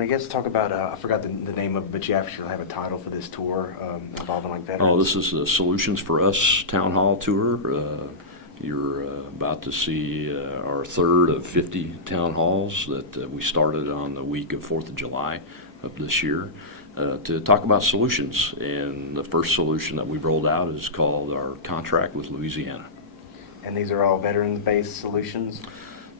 And I guess talk about, I forgot the name of it, but you actually have a title for this tour involving like veterans. Oh, this is the Solutions for Us Town Hall Tour. You're about to see our third of 50 town halls that we started on the week of 4th of July of this year to talk about solutions. And the first solution that we've rolled out is called our contract with Louisiana. And these are all veterans-based solutions?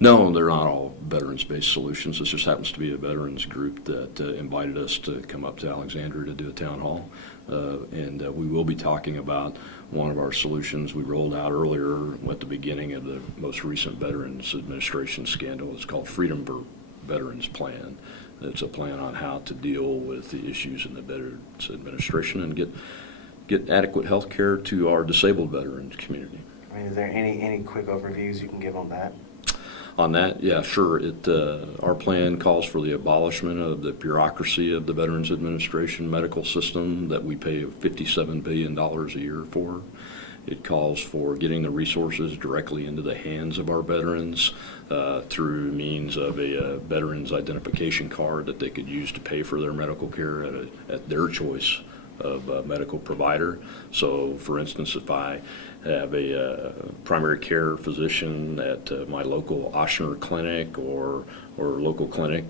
No, they're not all veterans-based solutions. This just happens to be a veterans group that invited us to come up to Alexandria to do a town hall. And we will be talking about one of our solutions we rolled out earlier at the beginning of the most recent Veterans Administration scandal. It's called Freedom for Veterans Plan. It's a plan on how to deal with the issues in the Veterans Administration and get adequate health care to our disabled veterans community. I mean, is there any quick overviews you can give on that? On that, yeah, sure. Our plan calls for the abolishment of the bureaucracy of the Veterans Administration medical system that we pay $57 billion a year for. It calls for getting the resources directly into the hands of our veterans through means of a veterans identification card that they could use to pay for their medical care at their choice of a medical provider. So, for instance, if I have a primary care physician at my local Ochsner clinic or local clinic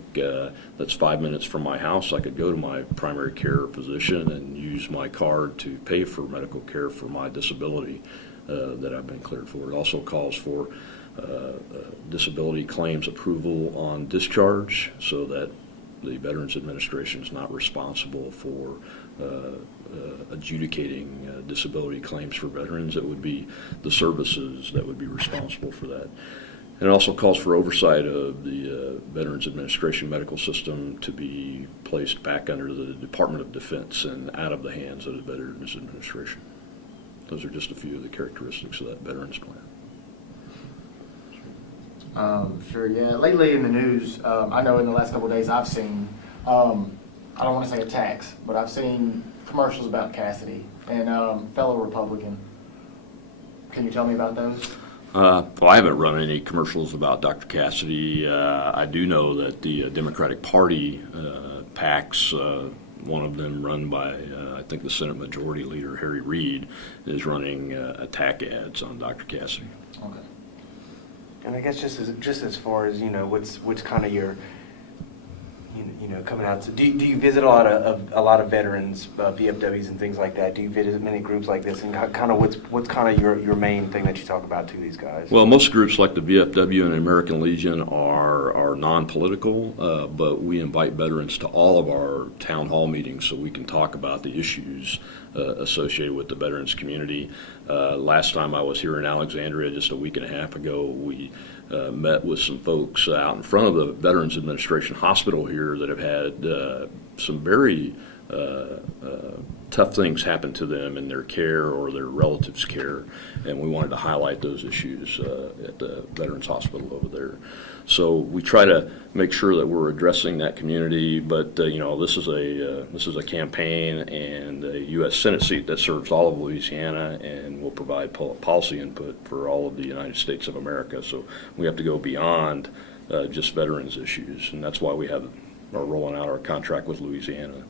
that's 5 minutes from my house, I could go to my primary care physician and use my card to pay for medical care for my disability that I've been cleared for. It also calls for disability claims approval on discharge so that the Veterans Administration is not responsible for adjudicating disability claims for veterans. It would be the services that would be responsible for that. And it also calls for oversight of the Veterans Administration medical system to be placed back under the Department of Defense and out of the hands of the Veterans Administration. Those are just a few of the characteristics of that Veterans Plan. Sure, yeah. Lately in the news, I know in the last couple of days I've seen, I don't want to say attacks, but I've seen commercials about Cassidy and fellow Republican. Can you tell me about those? Well, I haven't run any commercials about Dr. Cassidy. I do know that the Democratic Party PACs, one of them run by, I think, the Senate Majority Leader, Harry Reid, is running attack ads on Dr. Cassidy. Okay. And I guess just as far as, what's kind of your, coming out. So do you visit a lot of veterans, VFWs and things like that? Do you visit many groups like this? And kind of what's kind of your main thing that you talk about to these guys? Well, most groups like the VFW and American Legion are non-political, but we invite veterans to all of our town hall meetings so we can talk about the issues associated with the veterans community. Last time I was here in Alexandria just a week and a half ago, we met with some folks out in front of the Veterans Administration Hospital here that have had some very tough things happen to them in their care or their relatives' care, and we wanted to highlight those issues at the Veterans Hospital over there. So we try to make sure that we're addressing that community, but this is a campaign and a U.S. Senate seat that serves all of Louisiana and will provide policy input for all of the United States of America. So we have to go beyond just veterans issues, and that's why we are rolling out our contract with Louisiana